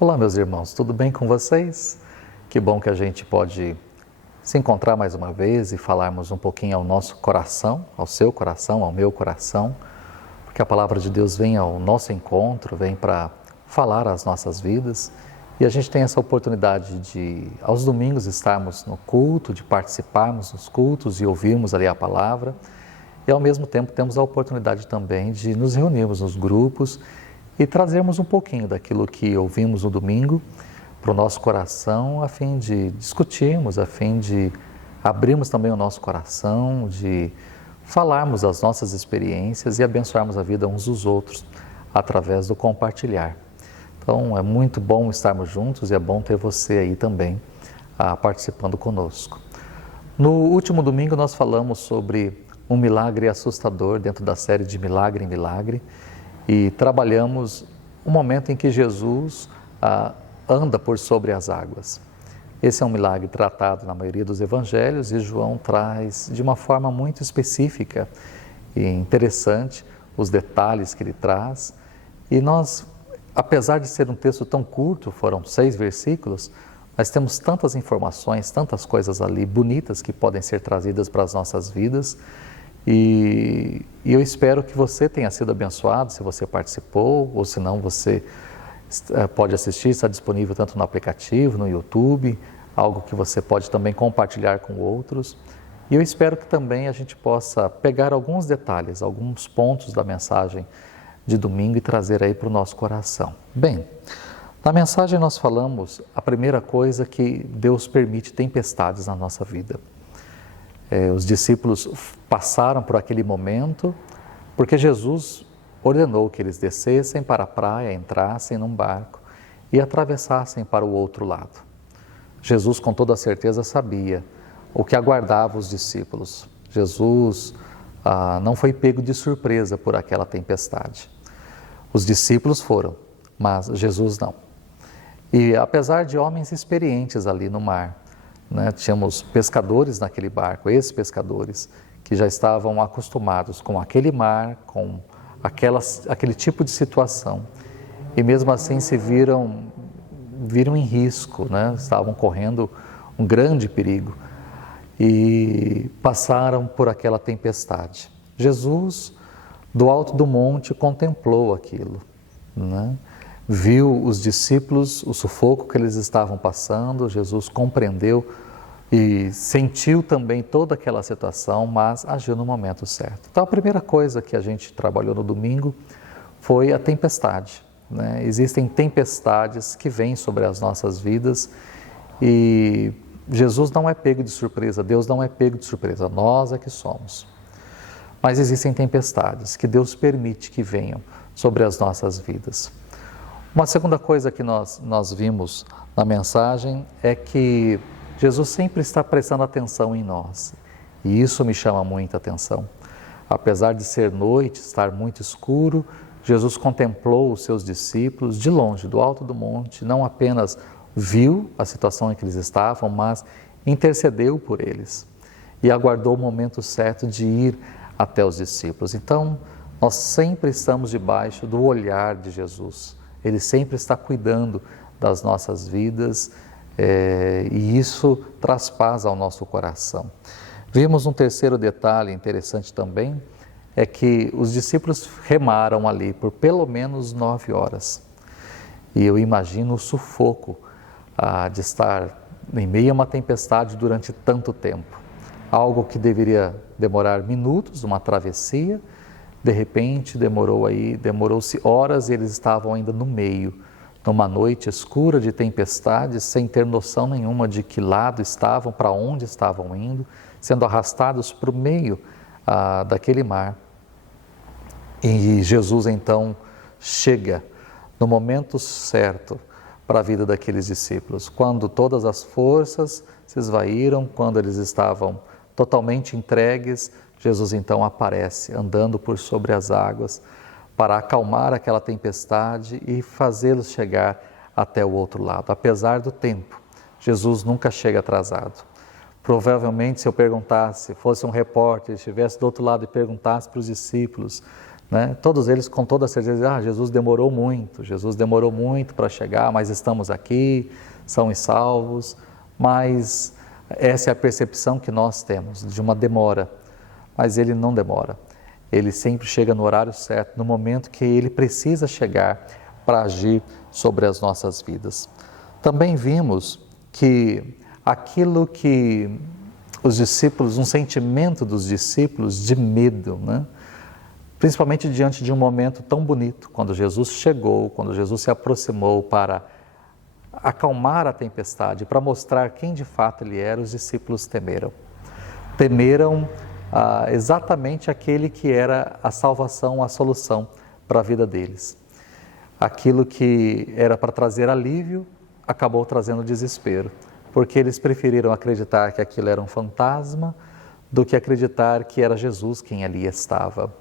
Olá, meus irmãos, tudo bem com vocês? Que bom que a gente pode se encontrar mais uma vez e falarmos um pouquinho ao nosso coração, ao seu coração, ao meu coração, porque a palavra de Deus vem ao nosso encontro, vem para falar às nossas vidas e a gente tem essa oportunidade de, aos domingos, estarmos no culto, de participarmos dos cultos e ouvirmos ali a palavra e, ao mesmo tempo, temos a oportunidade também de nos reunirmos nos grupos e trazermos um pouquinho daquilo que ouvimos no domingo para o nosso coração, a fim de discutirmos, a fim de abrirmos também o nosso coração, de falarmos das nossas experiências e abençoarmos a vida uns dos outros através do compartilhar. Então, é muito bom estarmos juntos e é bom ter você aí também participando conosco. No último domingo nós falamos sobre um milagre assustador dentro da série de Milagre em Milagre, e trabalhamos o momento em que Jesus anda por sobre as águas. Esse é um milagre tratado na maioria dos evangelhos e João traz de uma forma muito específica e interessante os detalhes que ele traz. E nós, apesar de ser um texto tão curto, foram 6 versículos, mas temos tantas informações, tantas coisas ali bonitas que podem ser trazidas para as nossas vidas. E eu espero que você tenha sido abençoado, se você participou, ou se não, você pode assistir, está disponível tanto no aplicativo, no YouTube, algo que você pode também compartilhar com outros. E eu espero que também a gente possa pegar alguns detalhes, alguns pontos da mensagem de domingo e trazer aí para o nosso coração. Bem, na mensagem nós falamos a primeira coisa que Deus permite tempestades na nossa vida. Os discípulos passaram por aquele momento porque Jesus ordenou que eles descessem para a praia, entrassem num barco e atravessassem para o outro lado. Jesus, com toda certeza, sabia o que aguardava os discípulos. Jesus não foi pego de surpresa por aquela tempestade. Os discípulos foram, mas Jesus não. E apesar de homens experientes ali no mar, tínhamos pescadores naquele barco, ex-pescadores, que já estavam acostumados com aquele mar, com aquele tipo de situação. E mesmo assim se viram em risco, estavam correndo um grande perigo e passaram por aquela tempestade. Jesus, do alto do monte, contemplou aquilo, viu os discípulos, o sufoco que eles estavam passando. Jesus compreendeu e sentiu também toda aquela situação, mas agiu no momento certo. Então, a primeira coisa que a gente trabalhou no domingo foi a tempestade. Existem tempestades que vêm sobre as nossas vidas e Jesus não é pego de surpresa, Deus não é pego de surpresa, nós é que somos. Mas existem tempestades que Deus permite que venham sobre as nossas vidas. Uma segunda coisa que nós vimos na mensagem é que Jesus sempre está prestando atenção em nós. E isso me chama muita atenção. Apesar de ser noite, estar muito escuro, Jesus contemplou os seus discípulos de longe, do alto do monte, não apenas viu a situação em que eles estavam, mas intercedeu por eles e aguardou o momento certo de ir até os discípulos. Então, nós sempre estamos debaixo do olhar de Jesus. Ele sempre está cuidando das nossas vidas e isso traz paz ao nosso coração. Vimos um terceiro detalhe interessante também, é que os discípulos remaram ali por pelo menos 9 horas. E eu imagino o sufoco de estar em meio a uma tempestade durante tanto tempo. Algo que deveria demorar minutos, uma travessia, de repente demorou-se horas e eles estavam ainda no meio, numa noite escura de tempestades, sem ter noção nenhuma de que lado estavam, para onde estavam indo, sendo arrastados para o meio daquele mar. E Jesus então chega no momento certo para a vida daqueles discípulos, quando todas as forças se esvaíram, quando eles estavam totalmente entregues. Jesus então aparece andando por sobre as águas para acalmar aquela tempestade e fazê-los chegar até o outro lado. Apesar do tempo, Jesus nunca chega atrasado. Provavelmente, se eu perguntasse, fosse um repórter, estivesse do outro lado e perguntasse para os discípulos, né? Todos eles com toda certeza, Jesus demorou muito para chegar, mas estamos aqui, são salvos. Mas essa é a percepção que nós temos, de uma demora. Mas ele não demora, ele sempre chega no horário certo, no momento que ele precisa chegar para agir sobre as nossas vidas. Também vimos que aquilo que os discípulos, um sentimento dos discípulos de medo, né? Principalmente diante de um momento tão bonito, quando Jesus chegou, quando Jesus se aproximou para acalmar a tempestade, para mostrar quem de fato ele era, os discípulos temeram. Temeram exatamente aquele que era a salvação, a solução para a vida deles. Aquilo que era para trazer alívio, acabou trazendo desespero, porque eles preferiram acreditar que aquilo era um fantasma do que acreditar que era Jesus quem ali estava.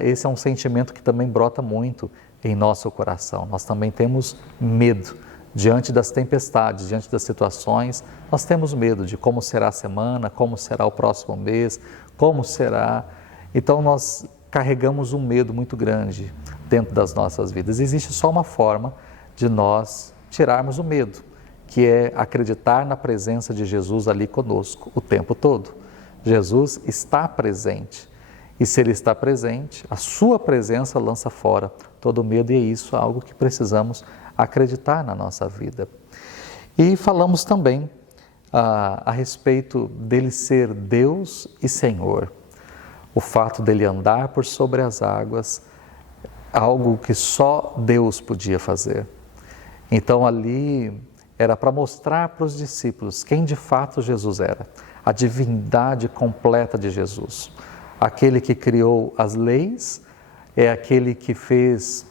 Esse é um sentimento que também brota muito em nosso coração. Nós também temos medo diante das tempestades, diante das situações. Nós temos medo de como será a semana, como será o próximo mês, como será. Então nós carregamos um medo muito grande dentro das nossas vidas. Existe só uma forma de nós tirarmos o medo, que é acreditar na presença de Jesus ali conosco o tempo todo. Jesus está presente. E se Ele está presente, a sua presença lança fora todo o medo, e é isso algo que precisamos acreditar na nossa vida. E falamos também a respeito dele ser Deus e Senhor. O fato dele andar por sobre as águas, algo que só Deus podia fazer. Então ali era para mostrar para os discípulos quem de fato Jesus era, a divindade completa de Jesus. Aquele que criou as leis é aquele que fez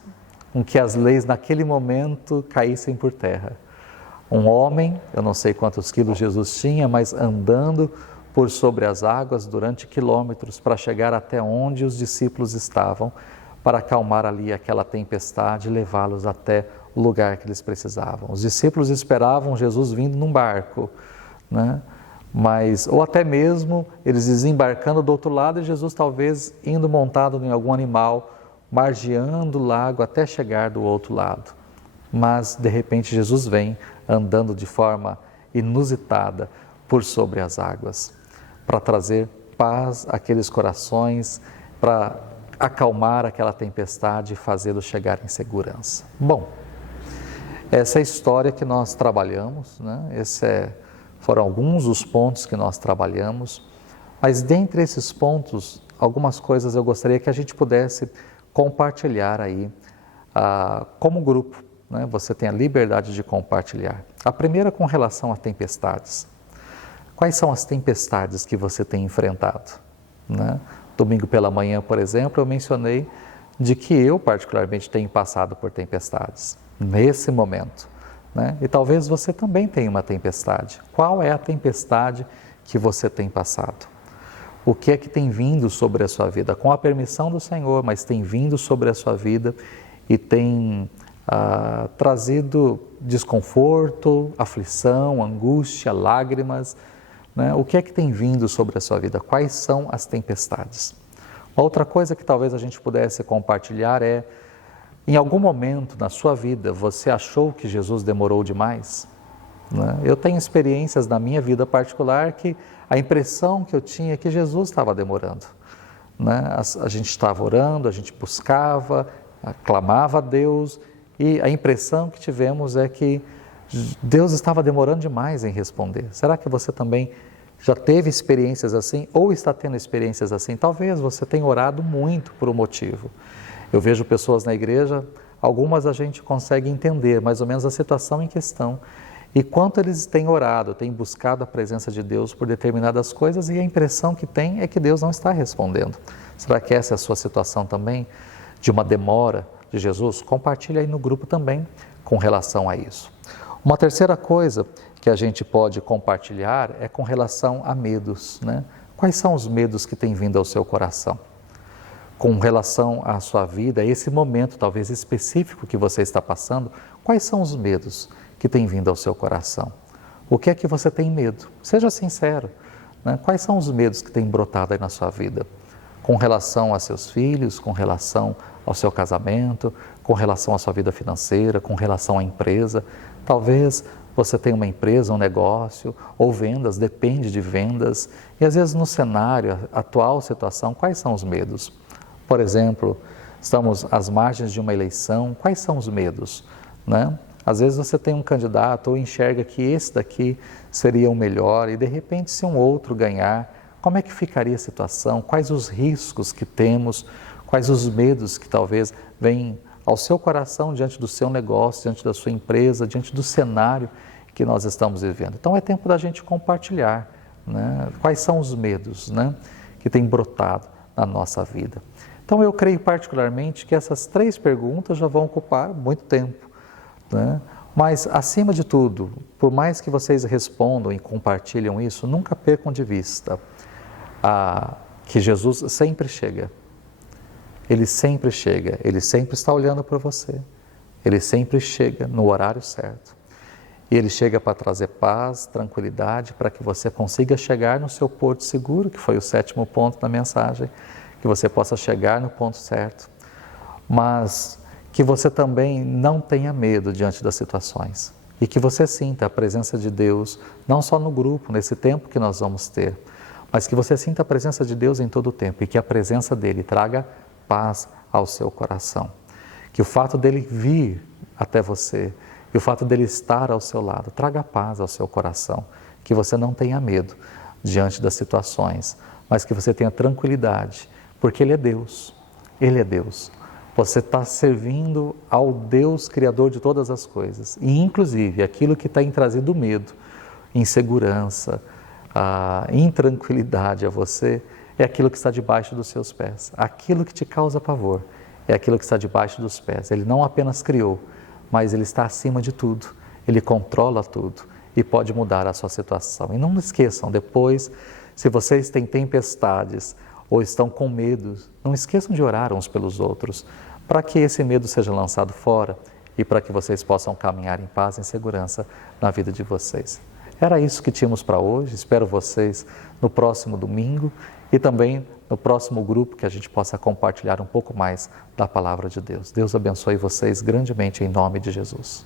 com que as leis naquele momento caíssem por terra. Um homem, eu não sei quantos quilos Jesus tinha, mas andando por sobre as águas durante quilômetros para chegar até onde os discípulos estavam, para acalmar ali aquela tempestade e levá-los até o lugar que eles precisavam. Os discípulos esperavam Jesus vindo num barco, né? Ou até mesmo eles desembarcando do outro lado e Jesus talvez indo montado em algum animal, margeando o lago até chegar do outro lado. Mas de repente Jesus vem andando de forma inusitada por sobre as águas, para trazer paz àqueles corações, para acalmar aquela tempestade e fazê-los chegar em segurança. Bom, essa é a história que nós trabalhamos, né? Foram alguns dos pontos que nós trabalhamos, mas dentre esses pontos, algumas coisas eu gostaria que a gente pudesse compartilhar aí como grupo, né? Você tem a liberdade de compartilhar. A primeira com relação a tempestades. Quais são as tempestades que você tem enfrentado, né? Domingo pela manhã, por exemplo, eu mencionei de que eu particularmente tenho passado por tempestades, nesse momento. Né? E talvez você também tenha uma tempestade. Qual é a tempestade que você tem passado? O que é que tem vindo sobre a sua vida? Com a permissão do Senhor, mas tem vindo sobre a sua vida e tem trazido desconforto, aflição, angústia, lágrimas. Né? O que é que tem vindo sobre a sua vida? Quais são as tempestades? Outra coisa que talvez a gente pudesse compartilhar é: em algum momento na sua vida, você achou que Jesus demorou demais? Né? Eu tenho experiências na minha vida particular que a impressão que eu tinha é que Jesus estava demorando. Né? A gente estava orando, a gente buscava, clamava a Deus, e a impressão que tivemos é que Deus estava demorando demais em responder. Será que você também já teve experiências assim, ou está tendo experiências assim? Talvez você tenha orado muito por um motivo. Eu vejo pessoas na igreja, algumas a gente consegue entender mais ou menos a situação em questão e quanto eles têm orado, têm buscado a presença de Deus por determinadas coisas, e a impressão que tem é que Deus não está respondendo. Será que essa é a sua situação também, de uma demora de Jesus? Compartilha aí no grupo também com relação a isso. Uma terceira coisa que a gente pode compartilhar é com relação a medos, né? Quais são os medos que têm vindo ao seu coração? Com relação à sua vida, esse momento talvez específico que você está passando, quais são os medos que têm vindo ao seu coração? O que é que você tem medo? Seja sincero, né? Quais são os medos que têm brotado aí na sua vida? com relação a seus filhos, com relação ao seu casamento, com relação à sua vida financeira, com relação à empresa. Talvez você tenha uma empresa, um negócio, ou vendas, depende de vendas. E às vezes no cenário, atual situação, quais são os medos? Por exemplo, estamos às margens de uma eleição, quais são os medos, né? Às vezes você tem um candidato ou enxerga que esse daqui seria o melhor e de repente se um outro ganhar, como é que ficaria a situação? Quais os riscos que temos? Quais os medos que talvez venham ao seu coração diante do seu negócio, diante da sua empresa, diante do cenário que nós estamos vivendo? Então é tempo da gente compartilhar, né? Quais são os medos, né, que têm brotado na nossa vida. Então eu creio particularmente que essas 3 perguntas já vão ocupar muito tempo, né? Mas acima de tudo, por mais que vocês respondam e compartilham isso, nunca percam de vista que Jesus sempre chega. Ele sempre chega, Ele sempre está olhando para você. Ele sempre chega no horário certo. E Ele chega para trazer paz, tranquilidade, para que você consiga chegar no seu porto seguro, que foi o 7º ponto da mensagem, que você possa chegar no ponto certo. Mas que você também não tenha medo diante das situações. E que você sinta a presença de Deus, não só no grupo, nesse tempo que nós vamos ter, mas que você sinta a presença de Deus em todo o tempo e que a presença dEle traga paz ao seu coração. Que o fato dEle vir até você e o fato dEle estar ao seu lado traga paz ao seu coração. Que você não tenha medo diante das situações, mas que você tenha tranquilidade, porque Ele é Deus. Ele é Deus. Você está servindo ao Deus Criador de todas as coisas. E inclusive aquilo que tem trazido medo, insegurança, a intranquilidade a você, é aquilo que está debaixo dos seus pés. Aquilo que te causa pavor é aquilo que está debaixo dos pés. Ele não apenas criou, mas Ele está acima de tudo. Ele controla tudo e pode mudar a sua situação. E não esqueçam, depois, se vocês têm tempestades ou estão com medo, não esqueçam de orar uns pelos outros, para que esse medo seja lançado fora e para que vocês possam caminhar em paz e em segurança na vida de vocês. Era isso que tínhamos para hoje. Espero vocês no próximo domingo e também no próximo grupo que a gente possa compartilhar um pouco mais da Palavra de Deus. Deus abençoe vocês grandemente em nome de Jesus.